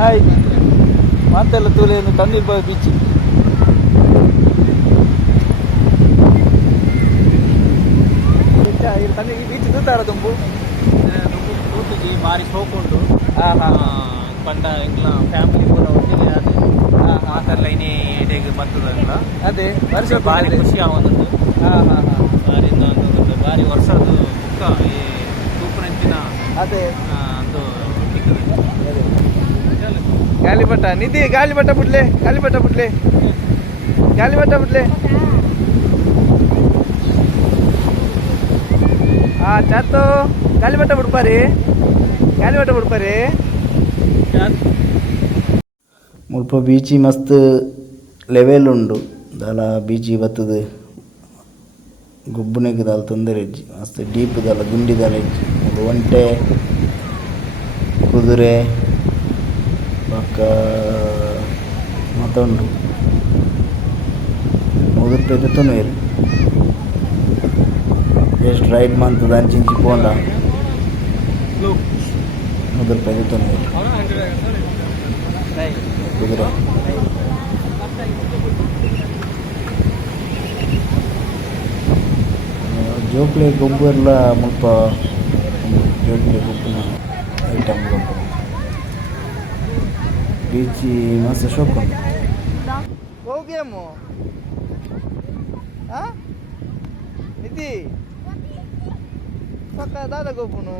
Hi ಮಾತೆಲ್ಲ ತೂಲೇನು ತಣ್ಣೀರ್ ಬಾವಿ beach. ತಣ್ಣೀರ್ beach ತೂತಾರ ತುಂಬು ತೂತಿಗೆ ಭಾರಿ ಶೋಕ್ ಉಂಟು. ಹಾಂ ಹಾಂ ಪಂಡ ಇಂಗ್ಲ ಫ್ಯಾಮಿಲಿ ಪೂರ ಒಟ್ಟಿಗೆ ಅದೇ ಮಾತೆಲ್ಲ ಇನ್ನೇ ಎಡೆಗೆ ಬರ್ತದಲ್ಲ ಅದೇ ವರ್ಷ ಭಾರಿ ಖುಷಿ ಆಗೋದು. ಹಾಂ ಹಾಂ ಹಾಂ ಭಾರಿ ಭಾರಿ ವರ್ಷದ್ದು ಬುಕ್ಕ ಈ ತೂಪುನಂಚಿನ ಅದೇ ಒಂದು ಸಿಗ್ತದೆ. ಗಾಳಿಪಟ ನಿಧಿ ಗಾಳಿಪಟ ಬಿಡ್ಲೆ ಗಾಳಿಪಟ ಬಿಡ್ಲೆ ಗಾಳಿಪಟ ಬಿಡ್ಲೆ. ಹಾಂ ಚಾತು ಗಾಳಿಪಟ ಬಿಡ್ಪಾರಿ ಗಾಳಿಪಟ ಬಿಡ್ಪಾರಿ. ಮುಲ್ಪ ಬೀಚಿ ಮಸ್ತ್ ಲೆವೆಲ್ ಉಂಡು ದಾಲ ಬೀಚಿ ಬತ್ತದ ಗೊಬ್ಬುನೆಗ್ ದಾಲ ತೊಂದರೆ ಇಜ್ಜಿ ಮಸ್ತ್ ಡೀಪ್ ದಾಲ ಗುಂಡಿ ದಾಲ ಇಜ್ಜಿ ಒಂಟೆ ಕುದುರೆ ಪಕ್ಕ ಮತ್ತೊಂಡು ಮುದುರ್ಪೇದ ತೊಂದರೆ ಜಸ್ಟ್ ರೈಡ್ ಮಂತದ ಅಂಚಿಂಚಿ ಪೋಂಡ ಮುದುರ್ಪೇದ ತೊಂದರೆ ಕುದುರೆ ಜೋಕ್ಲೆ ಗೊಬ್ಬು ಎಲ್ಲ ಮುಲ್ಪ ಜೋಕ್ಲೆ ಗೊಬ್ಬನ ಐಟಮ್ ಗೊಬ್ಬು ಬೀಚಿ ಮಸ್ತ್ ಶೋಕ್ ಉಂಟು. ಹೋಗೇಮು ನಿಧಿ ಪಕ್ಕ ದಾದ ಗೊಬ್ಬುನು